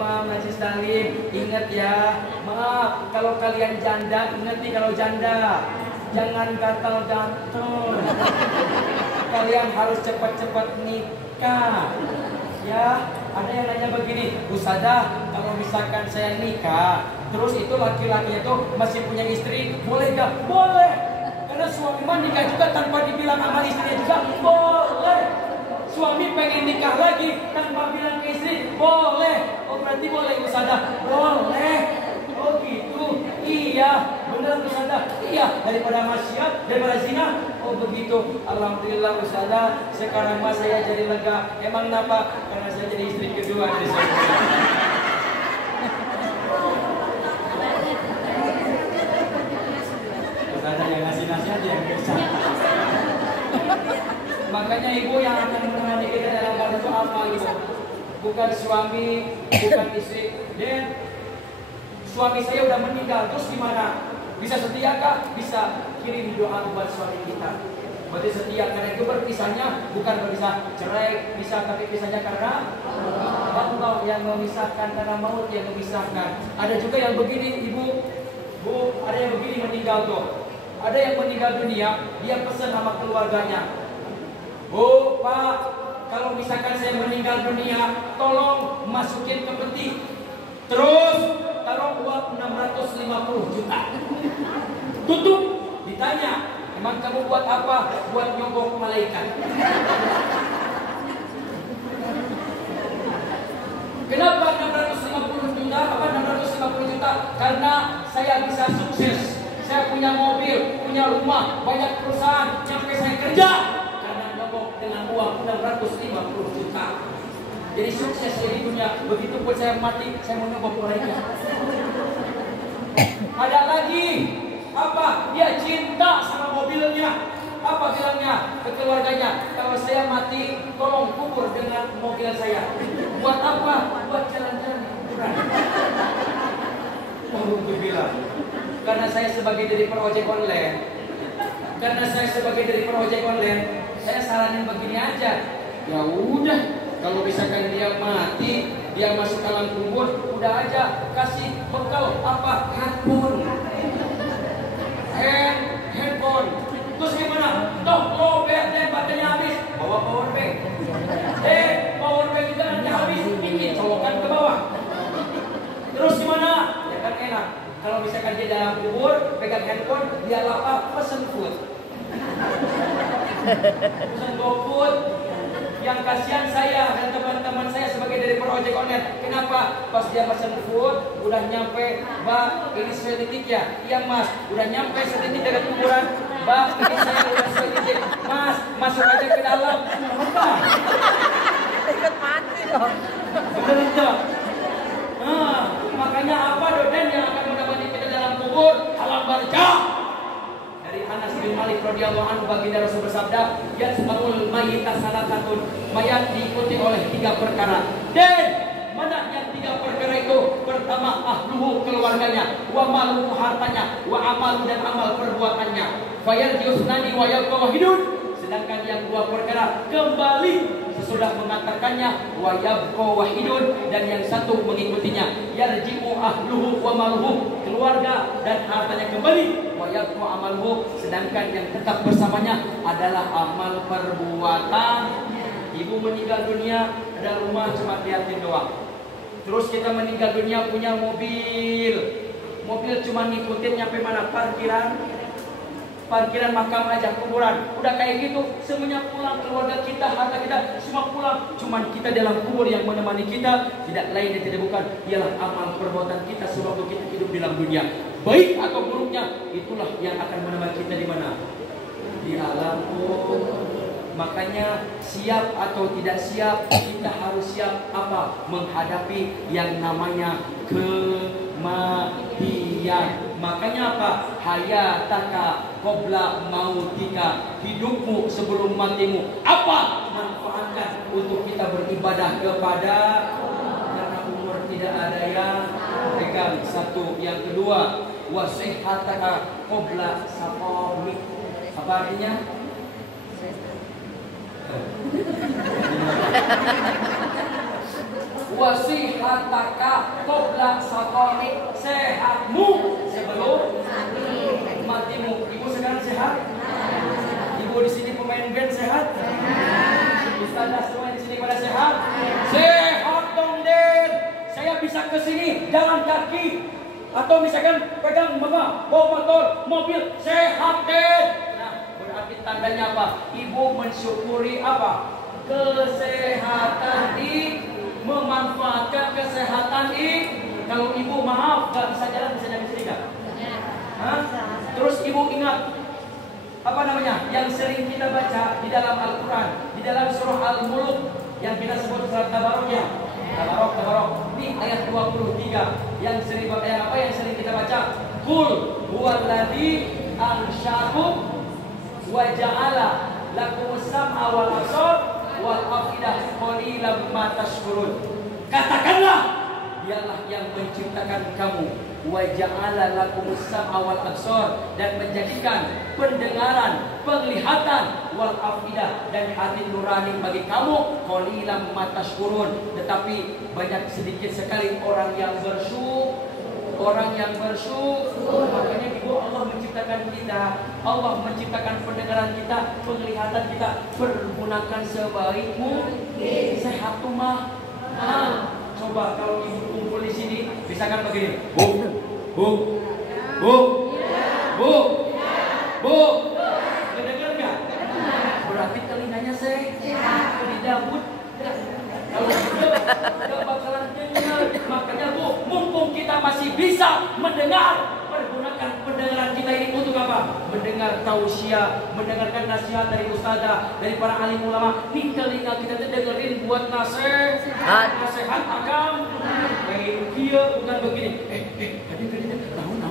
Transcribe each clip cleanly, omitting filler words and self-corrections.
jamaah Najis Talim, ingat ya, maaf kalau kalian janda, ingat nih kalau janda, jangan gatal-gatal. Kalian harus cepat-cepat nikah. Ya, ada yang nanya begini, Ustazah, kalau misalkan saya nikah, terus itu laki-lakinya itu masih punya istri, boleh gak? Boleh. Karena suami mah nikah juga tanpa dibilang sama istrinya juga, boleh. Suami pengen nikah lagi tanpa bilang ke istri, boleh. Oh berarti boleh Ustazah? Boleh. Oh gitu. Iya, benar Ustazah. Iya, daripada maksiat, daripada zina. Oh begitu. Alhamdulillah Ustazah, sekarang mah saya jadi lega. Emang kenapa? Karena saya jadi istri kedua dari saya. Ustazah yang ngasih nasihat yang bisa. Makanya ibu yang akan menemani kita dalam hal itu apa ibu? Bukan suami, bukan istri. Dan suami saya udah meninggal, terus gimana? Bisa setiakah? Bisa. Kirim doa buat suami kita. Berarti setia, karena itu berpisahnya bukan berpisah cerai, bisa, tapi pisahnya karena Allah yang memisahkan, karena maut yang memisahkan. Ada juga yang begini ibu, bu, ada yang begini meninggal tuh. Ada yang meninggal dunia, dia pesan sama keluarganya. Bu, Pak, kalau misalkan saya meninggal dunia, tolong masukin ke peti. Terus taruh uang 650 juta. Tutup. Ditanya, emang kamu buat apa? Buat nyogok malaikat. Kenapa 650 juta? Apa 650 juta? Karena saya bisa sukses. Saya punya mobil, punya rumah, banyak perusahaan. Sampai saya kerja dengan uang 650 juta. Jadi sukses di dunia. Begitu pun saya mati, saya mau nyogok malaikat. Ada lagi apa? Dia cinta sama mobilnya. Apa bilangnya ke keluarganya? Kalau saya mati, tolong kubur dengan mobil saya. Buat apa? Buat jalan-jalan liburan. Untuk bilang, karena saya sebagai driver ojek online, saya saranin begini aja. Ya udah, kalau misalkan dia mati, dia masuk alam kubur, udah aja kasih bekal apa? Handphone. Terus gimana? Toh lobe baterainya habis, bawa power bank. Power bank juga nanti habis, ini colokan ke bawah. Terus gimana? Ya kan enak. Kalau misalkan dia dalam kubur, pegang handphone, dia lapar, pesen food. Pesan GoFood. Yang kasihan saya dan teman-teman saya sebagai dari ojek online. Kenapa? Pas dia pesan food, udah nyampe, Mbak, ini sesuai titik ya? Iya Mas, udah nyampe setitik dekat kuburan. Mbak, ini saya udah sesuai titik. Mas, masuk aja ke dalam. Mbak, ikut mati dong. bener enggak? Nah, makanya apa dosen yang akan menemani kita dalam kubur? Alam barzakh. Dari Anas bin Malik radhiyallahu anhu, baginda Rasul bersabda, yasmaul mayyita salatun, mayat diikuti oleh 3 perkara. Dan mana yang 3 perkara itu? Pertama, ahluhu, keluarganya, wa maluhu, hartanya, wa amalu, dan amal perbuatannya. Fayarji'usnani wa yabqa wahidun. Sedangkan yang 2 perkara kembali sesudah mengatakannya, wa yabqa wahidun, dan yang 1 mengikutinya. Yarji'u ahluhu wa maluhu, keluarga dan hartanya kembali. Wa yabqa amaluhu, sedangkan yang tetap bersamanya adalah amal perbuatan. Ibu meninggal dunia, ada rumah cuma liatin doang. Terus kita meninggal dunia punya mobil. Mobil cuma ngikutin nyampe mana? Parkiran makam aja, kuburan. Udah kayak gitu, semuanya pulang, keluarga kita, harta kita, semua pulang. Cuman kita dalam kubur yang menemani kita, tidak lain dan tidak bukan, ialah amal perbuatan kita sewaktu kita hidup dalam dunia. Baik atau buruknya, itulah yang akan menemani kita di mana? Di alam kubur. Makanya siap atau tidak siap, kita harus siap apa? Menghadapi yang namanya kematian. Makanya apa? Hayataka qabla mautika, hidupmu sebelum matimu. Apa? Manfaatkan untuk kita beribadah kepada, karena umur tidak ada yang pegang. 1. Yang kedua, wasihataka qabla saqamik. Apa artinya? wasihataka qabla saqamik, sehatmu sebelum matimu. Ibu sekarang sehat? Ibu di sini pemain band sehat? Ustazah semua di sini pada sehat? Sehat dong, Den. Saya bisa ke sini jalan kaki atau misalkan pegang bawa motor, mobil, sehat, Den. Nah, berarti tandanya apa? Ibu mensyukuri apa? Kesehatan memanfaatkan kesehatan kalau ibu maaf gak bisa jalan, bisa nyampe sini gak? Terus ibu ingat apa namanya yang sering kita baca di dalam Al-Quran, di dalam surah Al-Mulk yang kita sebut surat Tabarok ya. Tabarok. Ini ayat 23 yang sering kita baca. Qul huwallazi ansya'akum wa ja'ala lakumus sam'a wal absar wal afidah qalilan ma tashkurun. Katakanlah, dialah yang menciptakan kamu, wa ja'ala lakumus sam'a wal absar, dan menjadikan pendengaran, penglihatan, wal afidah, dan hati nurani bagi kamu, qalilan ma tashkurun. Tetapi banyak sedikit sekali orang yang bersyukur. Makanya ibu, Allah menciptakan kita, Allah menciptakan pendengaran kita, penglihatan kita, pergunakan sebaik mungkin. Sehat tuh mah. Coba kalau ibu kumpul di sini, bisa kan begini, bu, kedengar nggak? Berarti telinganya sehat, didabut. Kalau gitu, gak bakalan dengar. Makanya bu, mumpung kita masih bisa mendengar, pergunakan pendengaran kita ini untuk apa? Mendengar tausiah, mendengarkan nasihat dari ustazah, dari para alim ulama. Nih telinga kita dengerin buat nasihat agam. Kayak dia bukan begini. Tadi naon.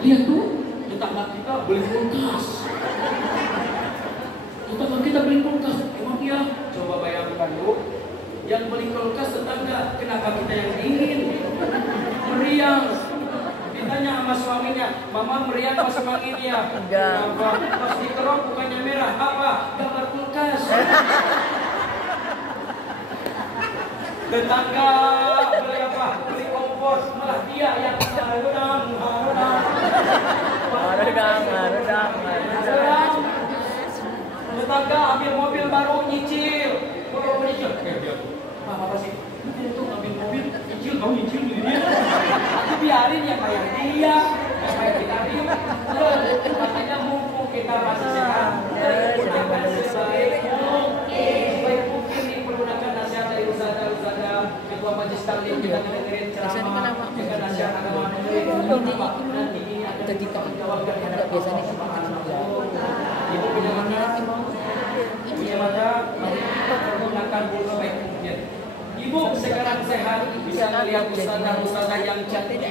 Lihat tuh. Tetangga kita beli kulkas. Emang dia? Coba bayangkan bu, yang beli kulkas tetangga, kenapa kita yang dingin? Meriang. Ditanya sama suaminya, mama meriang sama suaminya. Kenapa? Pas dikerok bukannya merah, apa? Gambar kulkas. Tetangga beli apa? Beli kompor, malah dia yang harudang. Tetangga ambil mobil baru nyicil. Apa sih? Itu ambil mobil nyicil, kamu nyicil dia. Tapi biarin ya kayak dia, kayak kita dia. Makanya mumpung kita masih sehat, gunakan sebaik mungkin pergunakan nasihat dari ustazah, ketua majelis taklim, kita dengerin ceramah, dengan nasihat agama. Nanti ini ada dijawabkan pada biasanya ibu punya mata menggunakan sebaik mungkin. Ibu sekarang sehat, bisa melihat ustazah yang cantik,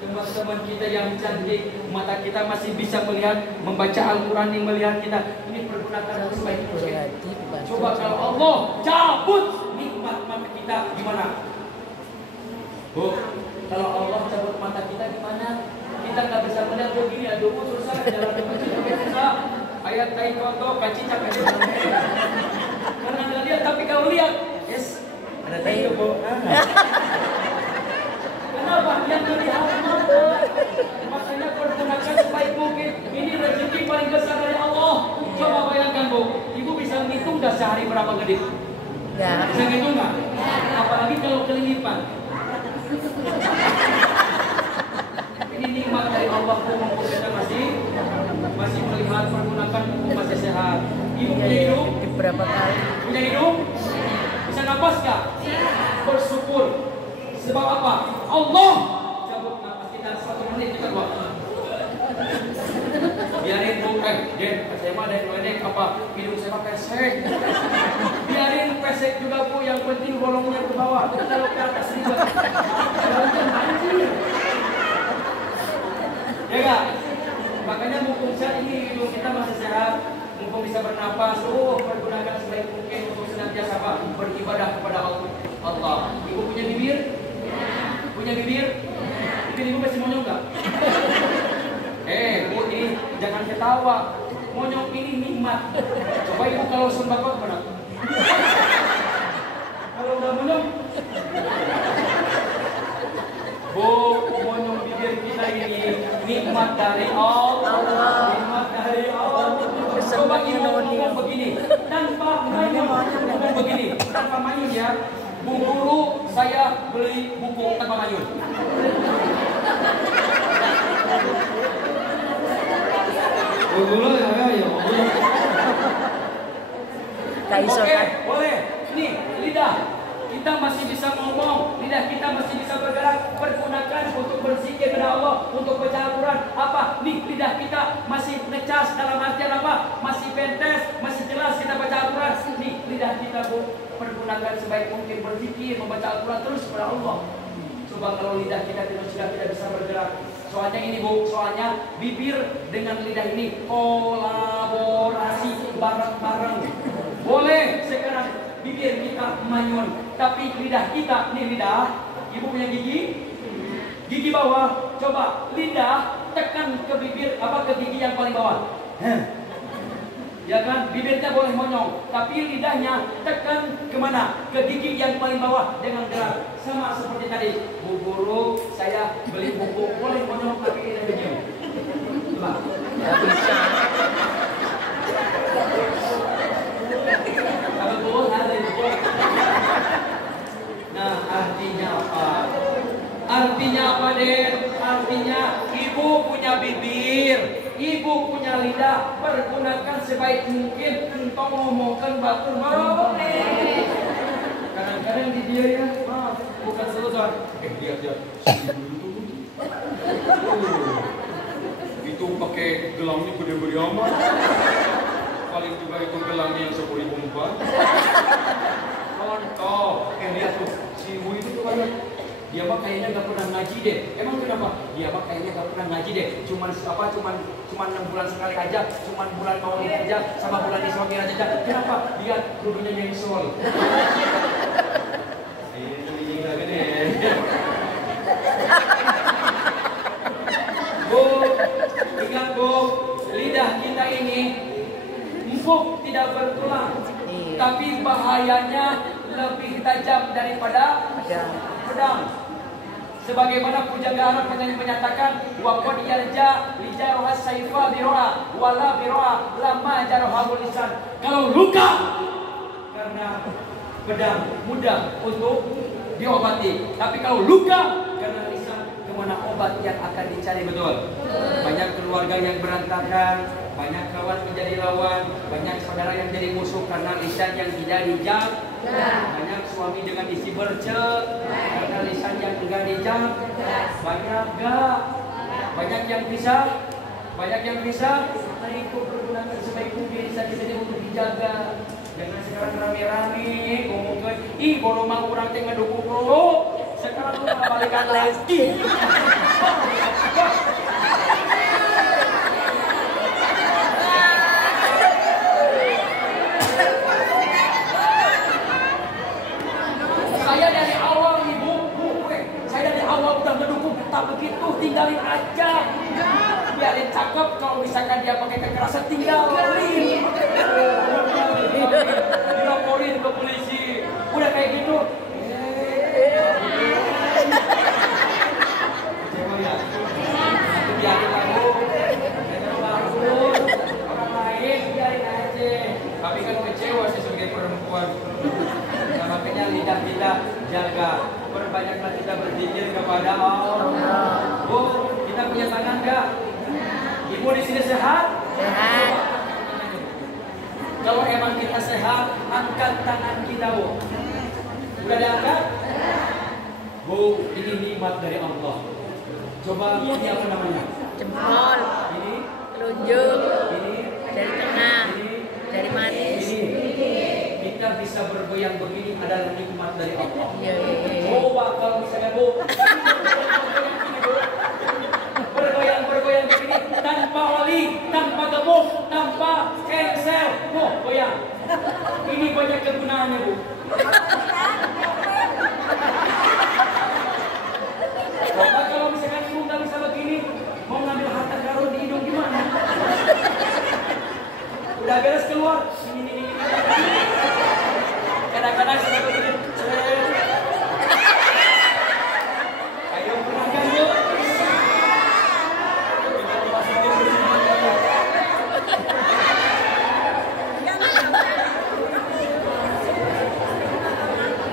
teman-teman kita yang cantik, mata kita masih bisa melihat, membaca Al-Quran yang melihat kita. Ini pergunakan sebaik mungkin. Coba kalau Allah cabut nikmat mata kita gimana? Bu, kalau Allah cabut mata kita gimana? Kita nggak bisa melihat begini, aduh susah, jalan susah. Ayat kain kotor, kacicak aja. Karena nggak lihat, tapi kalau lihat, yes, ada tai bu. Kenapa? Yang melihat mata. Makanya pergunakan sebaik mungkin. Ini rezeki paling besar dari Allah. Coba bayangkan bu, ibu bisa ngitung nggak sehari berapa gede? Ya. Bisa ngitung nggak? Apalagi kalau kelilipan. Ini nikmat dari Allah, mumpung kita masih melihat, pergunakan, masih sehat. Ibu punya hidung? Berapa kali? Punya hidung? Bisa napas gak? Bersyukur. Sebab apa? Allah cabut napas kita 1 menit kita buat. Biarin bu, Den, saya mah dari ledek apa? Hidung saya pakai pesek. Biarin pesek juga bu, yang penting bolongnya ke bawah. Kalau ke atas juga. Ya gak? Makanya mumpung saat ini hidung kita masih sehat, mumpung bisa bernapas, pergunakan sebaik mungkin untuk senantiasa beribadah kepada Allah. Ibu punya bibir? Punya bibir? Bibir ibu masih monyong gak? Bu, ini jangan ketawa. monyong ini nikmat. Coba ibu kalau sembako mana? Kalau udah monyong, Bu, monyong bibir kita ini nikmat dari Allah. Nikmat dari Allah. Coba ibu ngomong begini, tanpa ngomong begini, tanpa manyun ya. Bu guru, saya beli buku tanpa manyun. Bu guru ya. Oke, boleh. Nih, lidah. Kita masih bisa ngomong, lidah kita masih bisa bergerak. Pergunakan untuk berzikir kepada Allah, untuk baca Al-Quran. Apa? Nih, lidah kita masih ngecas dalam artian apa? Masih pentes, masih jelas kita baca Al-Quran. Nih, lidah kita Bu, pergunakan sebaik mungkin berzikir, membaca Al-Quran terus kepada Allah. Coba kalau lidah kita sudah tidak bisa bergerak. Soalnya ini Bu, soalnya bibir dengan lidah ini kolaborasi bareng-bareng. Boleh sekarang bibir kita manyun, tapi lidah kita, nih lidah, ibu punya gigi bawah, coba lidah tekan ke bibir, ke gigi yang paling bawah. Ya kan, bibirnya boleh monyong, tapi lidahnya tekan kemana? Ke gigi yang paling bawah dengan gerak. Sama seperti tadi, Bu guru, saya beli buku, boleh monyong tapi tidak begini. Coba. Tidak bisa. Nah, artinya apa? Artinya apa, Den? Artinya ibu punya bibir, ibu punya lidah, pergunakan sebaik mungkin untuk ngomongkan batur marah. Kadang-kadang di dia ya, bukan selesai. Lihat. Itu pakai gelangnya gede-gede amat. Paling juga itu gelangnya yang 10.004. Contoh, lihat tuh, si ibu itu tuh kayak dia mah kayaknya gak pernah ngaji deh. Emang kenapa? Dia mah kayaknya gak pernah ngaji deh. Cuman 6 bulan sekali aja, cuman bulan Maulid aja, sama bulan Isra Miraj aja. Kenapa? Lihat kudunya nyengsol. Ini gede. Bu, ingat Bu, lidah kita ini empuk tidak bertulang, tapi bahayanya lebih tajam daripada pedang. Sebagaimana pujangga Arab yang menyatakan, wa qad yarja li jaruha sayfa biroa wala biroa lama jaruha lisan. Kalau luka karena pedang mudah untuk diobati, tapi kalau luka karena lisan, kemana obat yang akan dicari? Betul. Banyak keluarga yang berantakan, banyak kawan menjadi lawan, banyak saudara yang jadi musuh karena lisan yang tidak dijaga. Banyak suami dengan istri bercek karena lisan yang tidak dijaga. Banyak yang bisa. Nah, itu pergunakan sebaik mungkin lisan kita untuk dijaga. Jangan sekarang rame-rame ngomongin, baru mau orang teh ngedukung dulu. Sekarang lu balikan lagi. Saya dari awal ibu, saya dari awal udah ngedukung, tak begitu tinggalin aja. Biarin cakep, kalau misalkan dia pakai kekerasan tinggalin. Dilaporin ke polisi. Udah kayak gitu. Biarin lalu, orang lain biarin aja. Tapi kan kecewa sih sebagai perempuan. Nah, makanya lidah kita jaga. Perbanyaklah kita berzikir kepada Allah. Bu, kita punya tangan enggak? Ibu di sini sehat? Sehat. Kalau emang kita sehat, angkat tangan kita, Bu. Udah diangkat? Bu, ini nikmat dari Allah. Coba ini apa namanya? Jempol, Ini, telunjuk, ini, jari tengah, ini, jari manis. ini. Kita bisa bergoyang begini adalah nikmat dari Allah. Iya. Coba kalau misalnya Bu, bergoyang begini tanpa oli, tanpa gemuk, tanpa cancel, goyang. Ini banyak kegunaannya, Bu. Coba kalau misalkan ibu nggak bisa begini, mau ngambil harta karun di hidung gimana? Udah beres keluar. Kadang-kadang sudah begini. Ayo pulangkan yuk.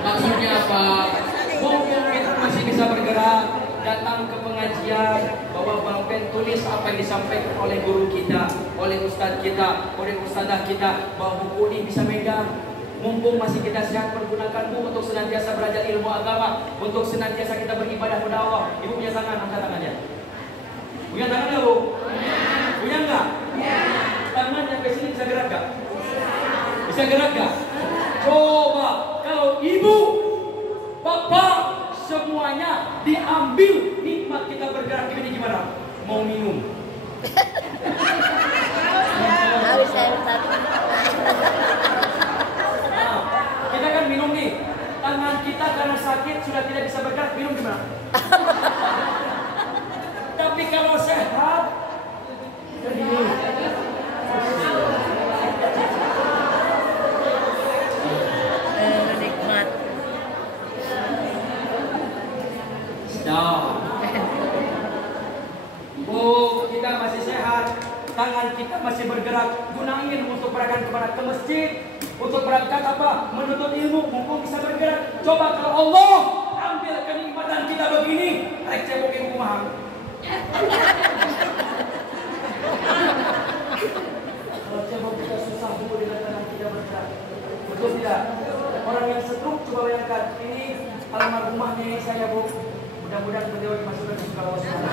Maksudnya apa? Mumpung kita masih bisa bergerak, datang ke pengajian, bawa pulpen, tulis apa yang disampaikan oleh guru kita, oleh ustadz kita, oleh ustadzah kita, bawa buku ini bisa megang. Mumpung masih kita sehat, pergunakan Bu untuk senantiasa belajar ilmu agama, untuk senantiasa kita beribadah kepada Allah. Ibu punya tangan, angkat tangannya. Punya tangan nggak Bu? Punya nggak? Tangan sampai sini bisa gerak nggak? Bisa gerak nggak? Coba kalau ibu, bapak, semuanya diambil nikmat kita bergerak ini gimana? Mau minum? Habis saya satu. Kita kan minum nih, tangan kita karena sakit sudah tidak bisa bergerak, minum gimana? Tapi kalau sehat, ini. Nikmat. Sedap. Bu, kita masih sehat, tangan kita masih bergerak, gunain untuk berangkat ke masjid. Untuk berangkat apa? Menuntut ilmu, mumpung bisa bergerak. Coba kalau Allah ambil kenikmatan kita begini, rek cebok ibu mahal. Kalau cebok kita susah Bu dengan tangan kita bergerak. Betul tidak? Orang yang stroke coba bayangkan. Ini almarhumah nenek saya Bu. Mudah-mudahan beliau dimasukkan ke surga Allah SWT.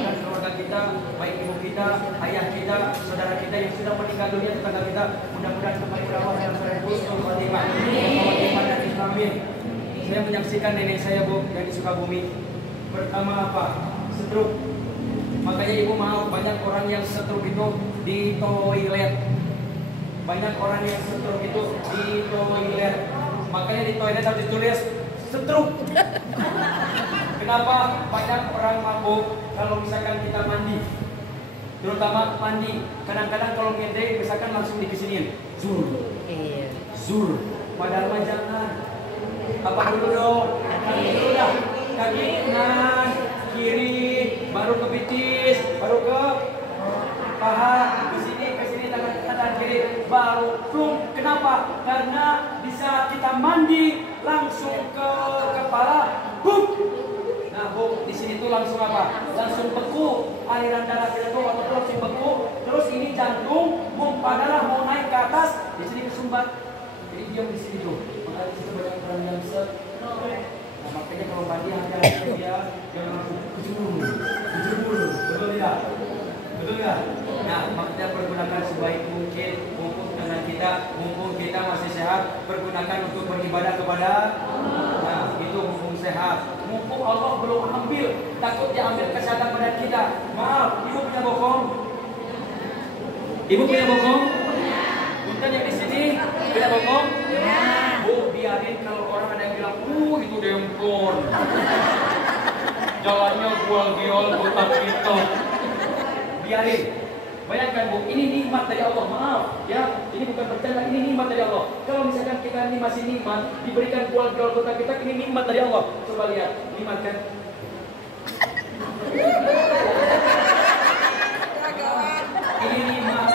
Dan keluarga kita, baik ibu kita, ayah kita, saudara kita yang sudah meninggal dunia, tetangga kita, mudah-mudahan kembali ke Allah yang husnul khotimah. Khotimah dan Islamin. Saya menyaksikan nenek saya Bu yang di Sukabumi. Pertama apa? Stroke. Makanya ibu mau banyak orang yang stroke itu di toilet. Banyak orang yang stroke itu di toilet. Makanya di toilet harus ditulis stroke. Kenapa? Banyak orang mabuk kalau misalkan kita mandi, terutama mandi. Kadang-kadang kalau ngede, misalkan langsung dikesiniin, zur, zur. Padahal mah jangan. Apa dulu dong? Kaki dulu dah. Kaki kanan, kiri, baru ke pitis, baru ke paha, ke sini tangan kanan kiri, baru plung. Kenapa? Karena di saat kita mandi langsung ke kepala, buk. Nah, Bu, di sini tuh langsung apa? Langsung beku aliran darah kita tuh atau langsung beku. Terus ini jantung, pompa darah mau naik ke atas, di sini kesumbat. Jadi diam di sini tuh. Makanya di situ banyak orang yang set. Nah, makanya kalau mandi hati-hati dia jangan langsung kejemur, betul tidak? Betul tidak? Nah, makanya pergunakan sebaik mungkin mumpung tangan kita, mumpung kita masih sehat, pergunakan untuk beribadah kepada Allah. Nah, itu mumpung sehat. Mumpung Allah belum ambil, takut dia ambil kesehatan badan kita. Maaf, ibu punya bokong? Ibu punya bokong? Bukan yang di sini punya bokong? Bu, biarin kalau orang ada yang bilang, itu demplon. Jalannya gual-giol, botak-pitok. Biarin. Bayangkan Bu, ini nikmat dari Allah. Maaf ya, ini bukan bercanda, ini nikmat dari Allah. Kalau misalkan kita ini masih nikmat, diberikan gual-giol botak kita, ini nikmat dari Allah. Coba lihat, nikmat kan? Ini nikmat.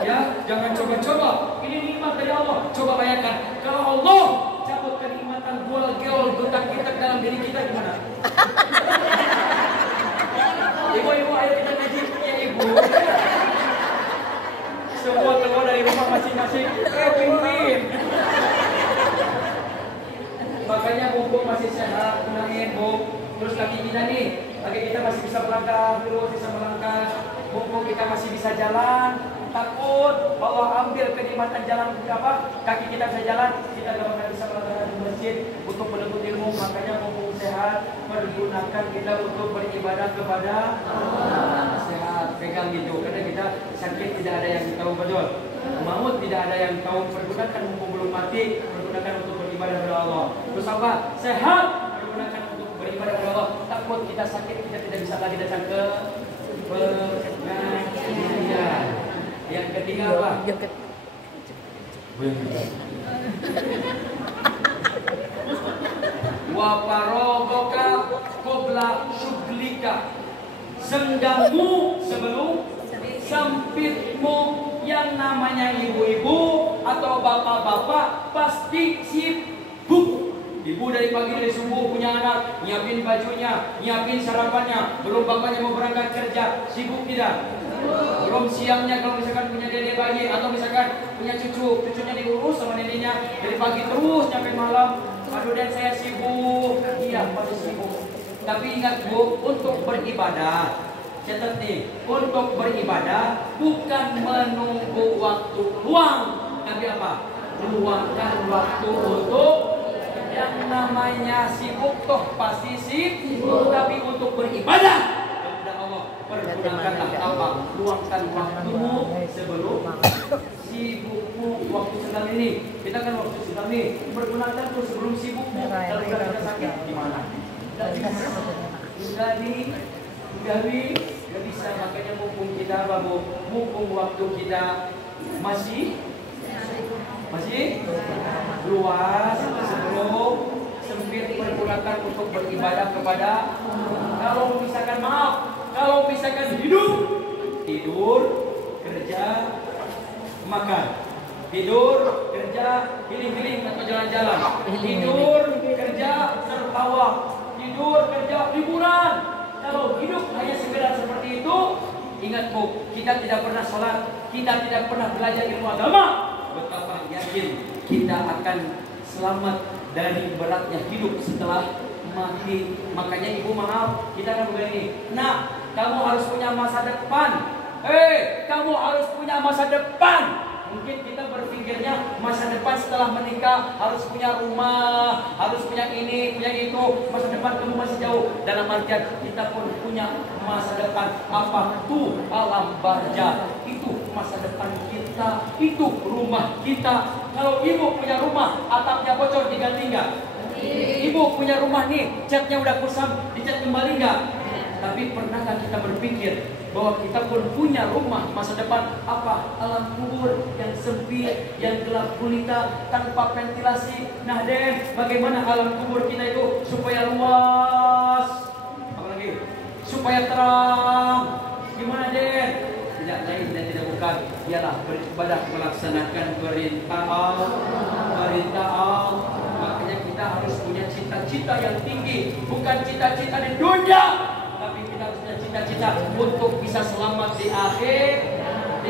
Ya, jangan coba-coba. Ini nikmat dari Allah. Coba bayangkan, kalau Allah cabut kenikmatan gual-giol botak kita dalam diri kita gimana? Ibu-ibu, ayo kita ngaji ya ibu. Semua keluar dari rumah masing-masing. Win-win. Makanya mumpung masih sehat, gunain Bu. Terus kaki kita nih, kaki kita masih bisa melangkah, terus bisa melangkah. Mumpung kita masih bisa jalan, takut Allah ambil kenikmatan jalan apa? Kaki kita bisa jalan, kita tidak akan bisa melangkah di masjid untuk menuntut ilmu. Makanya mumpung sehat, pergunakan kita untuk beribadah kepada Allah. Sehat, pegang gitu. Karena kita sakit tidak ada yang tahu, betul. Maut tidak ada yang tahu. Pergunakan mumpung belum mati, pergunakan untuk beribadah kepada Allah. Terus apa? Sehat, pergunakan untuk beribadah kepada Allah. Takut kita sakit, kita tidak bisa lagi datang ke pengajian. Yang ketiga apa? Wa farogoka qabla syuglika. Senggangmu sebelum sempitmu. Yang namanya ibu-ibu atau bapak-bapak pasti sibuk. Ibu dari pagi dari subuh punya anak, nyiapin bajunya, nyiapin sarapannya, belum bapaknya mau berangkat kerja, sibuk tidak? Belum siangnya kalau misalkan punya dede bayi atau misalkan punya cucunya diurus sama neneknya dari pagi terus sampai malam. Aduh dan saya sibuk. Iya pasti sibuk. Tapi ingat Bu, untuk beribadah, catat nih, untuk beribadah bukan menunggu waktu luang, tapi apa? Luangkan waktu untuk yang namanya sibuk, toh pasti sibuk, tapi untuk beribadah kepada Allah pergunakanlah apa? Luangkan waktumu sebelum sibukmu. Waktu sedang ini, kita kan waktu sedang ini pergunakan tuh sebelum sibukmu. Kalau kita sakit gimana? Gak bisa, makanya mumpung kita apa Bu? Mumpung waktu kita masih luas, sebelum sempit pergunakan untuk beribadah kepada. Kalau misalkan hidup, tidur, kerja, makan, tidur, kerja, healing atau jalan-jalan, tidur, kerja, tertawa, tidur, kerja, liburan. Kalau hidup hanya sekedar seperti itu, ingat Bu, kita tidak pernah sholat, kita tidak pernah belajar ilmu agama. Betapa yakin kita akan selamat dari beratnya hidup setelah mati. Makanya Ibu maaf, kita kan begini. Nah, kamu harus punya masa depan. Kamu harus punya masa depan. Mungkin kita berpikirnya masa depan setelah menikah harus punya rumah, harus punya ini, punya itu. Masa depan kamu masih jauh. Dalam artian kita pun punya masa depan. Apa tuh? Alam barja. Itu masa depan kita. Itu rumah kita. Kalau ibu punya rumah, atapnya bocor diganti nggak? Ibu punya rumah nih, catnya udah kusam, dicat kembali nggak? Tapi pernahkah kita berpikir bahwa kita pun punya rumah masa depan? Apa? Alam kubur yang sempit, yang gelap gulita, tanpa ventilasi. Nah Den, bagaimana alam kubur kita itu supaya luas? Apalagi? Supaya terang. Gimana Den? Tidak lain dan tidak bukan, ialah beribadah, melaksanakan perintah Allah. Makanya kita harus punya cita-cita yang tinggi, bukan cita-cita di dunia, tapi kita harus punya cita-cita untuk bisa selamat di akhirat.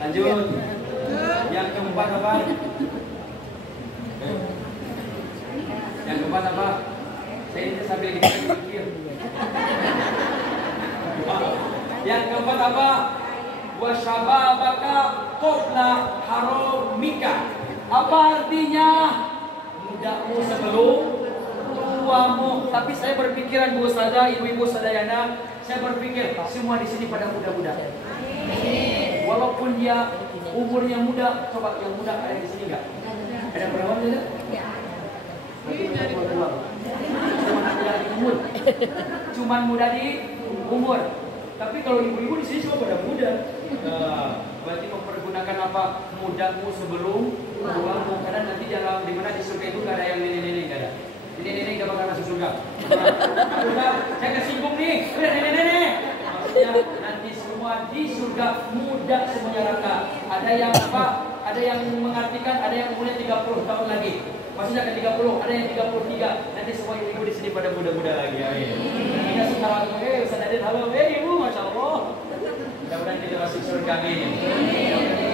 Lanjut. Yang keempat apa? Yang keempat apa? Saya ini sambil mikir. Yang keempat apa? Wasyababaka qabla haramika. Apa artinya? Mudamu sebelum tuamu. Tapi saya berpikiran Bu Sada, ibu-ibu Sadayana, saya berpikir semua di sini pada muda-muda. Walaupun dia umurnya muda, coba yang muda ada di sini enggak? Ada berapa saja? Ya. Cuman muda di umur. Tapi kalau ibu-ibu di sini semua pada muda. Berarti mempergunakan apa? Mudamu sebelum tuamu. Karena nanti dalam di mana di surga itu gak ada yang nenek-nenek, gak ada. Ini nenek gak bakal masuk surga. Saya kesinggung nih, udah nenek-nenek. Maksudnya nanti semua di surga muda semuanya raka. Ada yang apa? Ada yang mengartikan, ada yang umurnya 30 tahun lagi. Maksudnya ke 30, ada yang 33. Nanti semua ibu-ibu di sini pada muda-muda lagi. Amin. Kita sekarang, Ustaz Adin, halo, ibu, masya Allah. Mudah-mudahan kita masuk surga ini.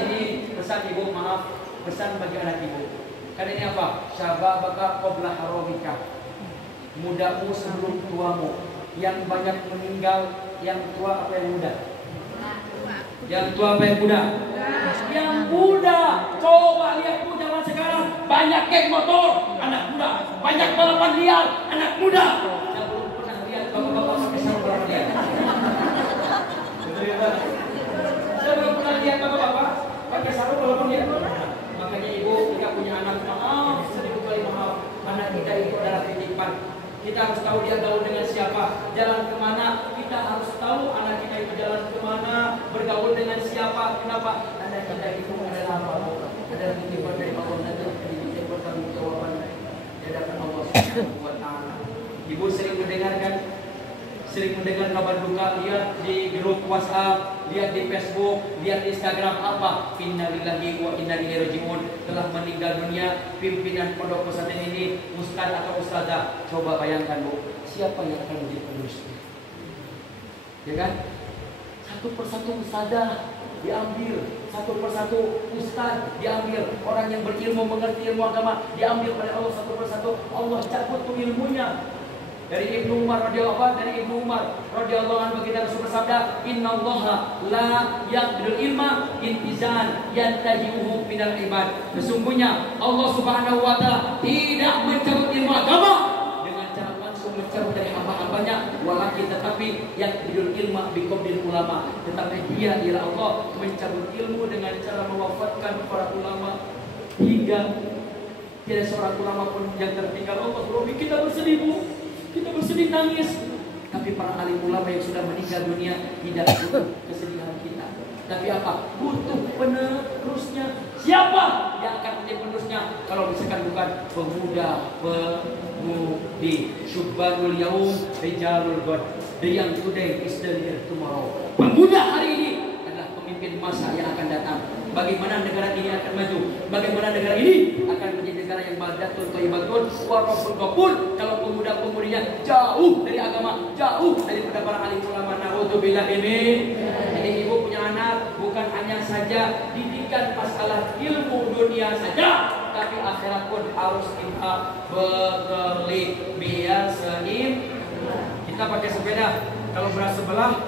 Ini pesan ibu, maaf, pesan bagi anak ibu. Karena ini apa? Syababaka qabla haramika. Mudamu sebelum tuamu. Yang banyak meninggal, yang tua apa yang muda? Yang tua apa yang muda? Yang muda. Coba lihat Bu zaman sekarang, banyak geng motor, anak muda. Banyak balapan liar, anak muda. Saya belum pernah lihat bapak-bapak pakai sarung balapan liar. Saya belum pernah lihat bapak-bapak pakai sarung balapan liar. Makanya ibu, jika punya anak, maaf, 1000 kali maaf. Anak kita itu adalah titipan. Kita harus tahu dia gaul dengan siapa, jalan kemana. Kita harus tahu anak kita itu jalan kemana, bergaul dengan siapa. Kenapa? Anak kita itu adalah apa? Adalah titipan dari Allah, nanti diminta bertanggung-jawaban di hadapan Allah Subhanahu wa Ta'ala. Ibu sering mendengar kabar duka, lihat di grup WhatsApp, lihat di Facebook, lihat di Instagram apa? Innalillahi wa inna ilaihi raji'un, telah meninggal dunia pimpinan pondok pesantren ini, ustaz atau ustazah. Coba bayangkan Bu, siapa yang akan menjadi penerusnya? Ya kan? Satu persatu ustazah diambil, satu persatu ustaz diambil, orang yang berilmu mengerti ilmu agama diambil oleh Allah satu persatu. Allah cabut tuh ilmunya. Dari Ibnu Umar radhiyallahu anhu baginda Rasul bersabda, "Innallaha la yaqbidul ilma intizan yantaji'uhu minal ibad." Sesungguhnya Allah Subhanahu wa Ta'ala tidak mencabut ilmu agama dengan cara langsung mencabut dari hamba-hambanya, walakin tetapi yaqbidul ilma biqabdil ulama, tetapi dia adalah Allah mencabut ilmu dengan cara mewafatkan para ulama hingga tidak seorang ulama pun yang tertinggal. Allah Rabbi, kita bersedih Bu. Kita bersedih nangis, tapi para alim ulama yang sudah meninggal dunia tidak butuh kesedihan kita. Tapi apa? Butuh penerusnya. Siapa yang akan menjadi penerusnya? Kalau misalkan bukan pemuda-pemudi. Syubbanul yaum rijalul ghad. The young today is the leader tomorrow. Pemuda hari ini adalah pemimpin masa yang akan datang. Bagaimana negara ini akan maju? Bagaimana negara ini akan menjadi negara yang baldatun thayyibatun wa rabbul ghafur kalau pemuda-pemudinya jauh dari agama, jauh daripada para alim ulama. Naudzubillah min. Jadi ibu punya anak bukan hanya saja didikan masalah ilmu dunia saja, tapi akhirat pun harus kita bekali biar seimbang. Kita pakai sepeda, kalau berat sebelah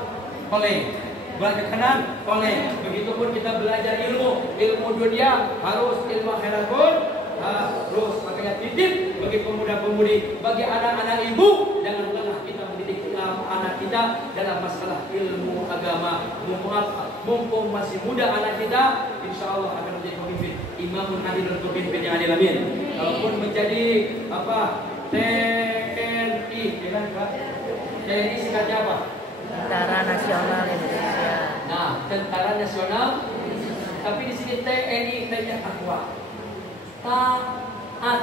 oleng, belah ke kanan, oleh. Begitupun kita belajar ilmu dunia harus, ilmu akhirat pun harus. Makanya titip bagi pemuda-pemudi, bagi anak-anak ibu, jangan lengah kita mendidik anak kita dalam masalah ilmu agama. Mumpung masih muda anak kita, insya Allah akan menjadi pemimpin, imamun adilun pemimpin yang adil, amin. Kalaupun menjadi TNI, ya Pak? TNI singkatnya apa? Tentara Nasional Indonesia. Nah, Tentara Nasional. Tapi di sini TNI tanya takwa. Taat.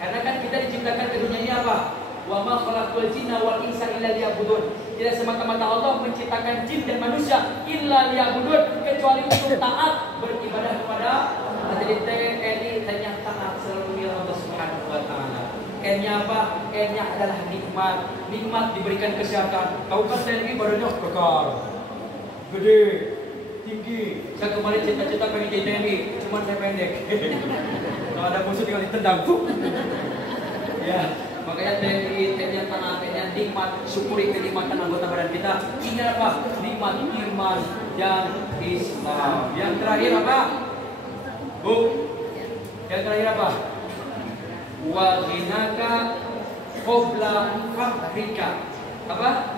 Karena kan kita diciptakan ke dunia ini apa? Wa ma khalaqul jinna wal insa illa liya'budun. Tidak semata-mata Allah menciptakan jin dan manusia illa liya'budun, kecuali untuk taat beribadah kepada Allah. Jadi TNI tanya taat selalu kepada Allah Subhanahu wa Ta'ala. N-nya apa? N-nya adalah nikmat. Nikmat diberikan kesehatan. Tahu kan TNI badannya kekar, gede, tinggi. Saya kemarin cita-cita pengen jadi TNI, cuma saya pendek. Kalau ada musuh tinggal ditendang tuh. Ya, makanya TNI tanah, TNI nikmat. Syukuri kenikmatan anggota badan kita. Ingat apa? Nikmat iman dan Islam. Yang terakhir apa? Bu, yang terakhir apa? Wa ghinaka qabla fakrika. Apa?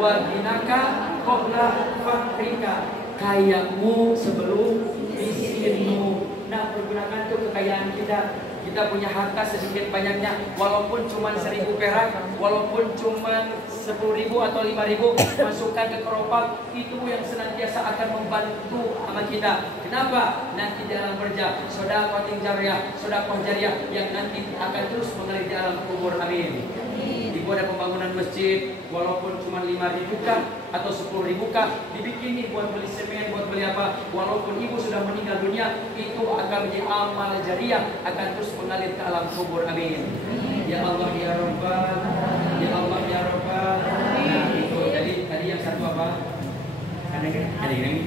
Wa ghinaka qabla fakrika. Kayamu sebelum miskinmu. Nah, pergunakan tuh kekayaan kita. Kita punya harta sedikit banyaknya, walaupun cuma 1.000 perak, walaupun cuma 10.000 atau 5.000, masukkan ke keropak, itu yang senantiasa akan membantu sama kita. Kenapa? Nanti dalam kerja, sedekah jariyah, sedekah jariyah yang nanti akan terus mengalir di alam kubur. Amin. Ibu ada pembangunan masjid, walaupun cuma 5.000 kah atau 10.000 kah, dibikin nih buat beli semen, buat beli apa. Walaupun ibu sudah meninggal dunia, itu akan menjadi amal jariah, akan terus mengalir ke alam kubur. Amin. Ya Allah ya Rabbal, ya Allah ya Rabbal. Nah itu tadi yang satu apa? Ada ini.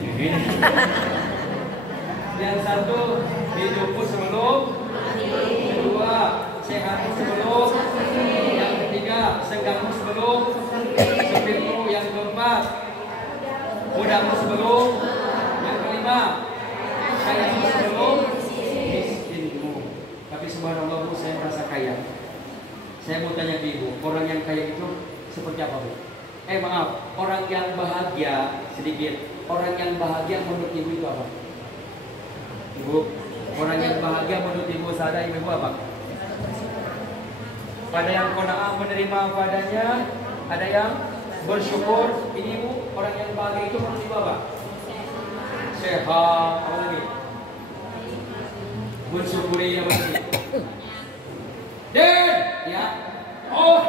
Yang satu hidupmu sebelum, kedua sehatmu sebelum, yang ketiga senggangmu sebelum, sepirmu, yang keempat mudahmu sebelum, yang kelima kayamu sebelum miskinmu. Tapi subhanallah Bu, saya merasa kaya. Saya mau tanya ke Ibu, orang yang kaya itu seperti apa Bu? Maaf, orang yang bahagia sedikit. Orang yang bahagia menurut Ibu itu apa? Ibu, orang yang bahagia menurut Ibu, sadar Ibu apa? Pada yang qanaah menerima padanya, ada yang bersyukur. Ini Bu, orang yang bahagia itu harus dibawa. Sehat, apa lagi? Mensyukuri apa lagi? Dan ya, oh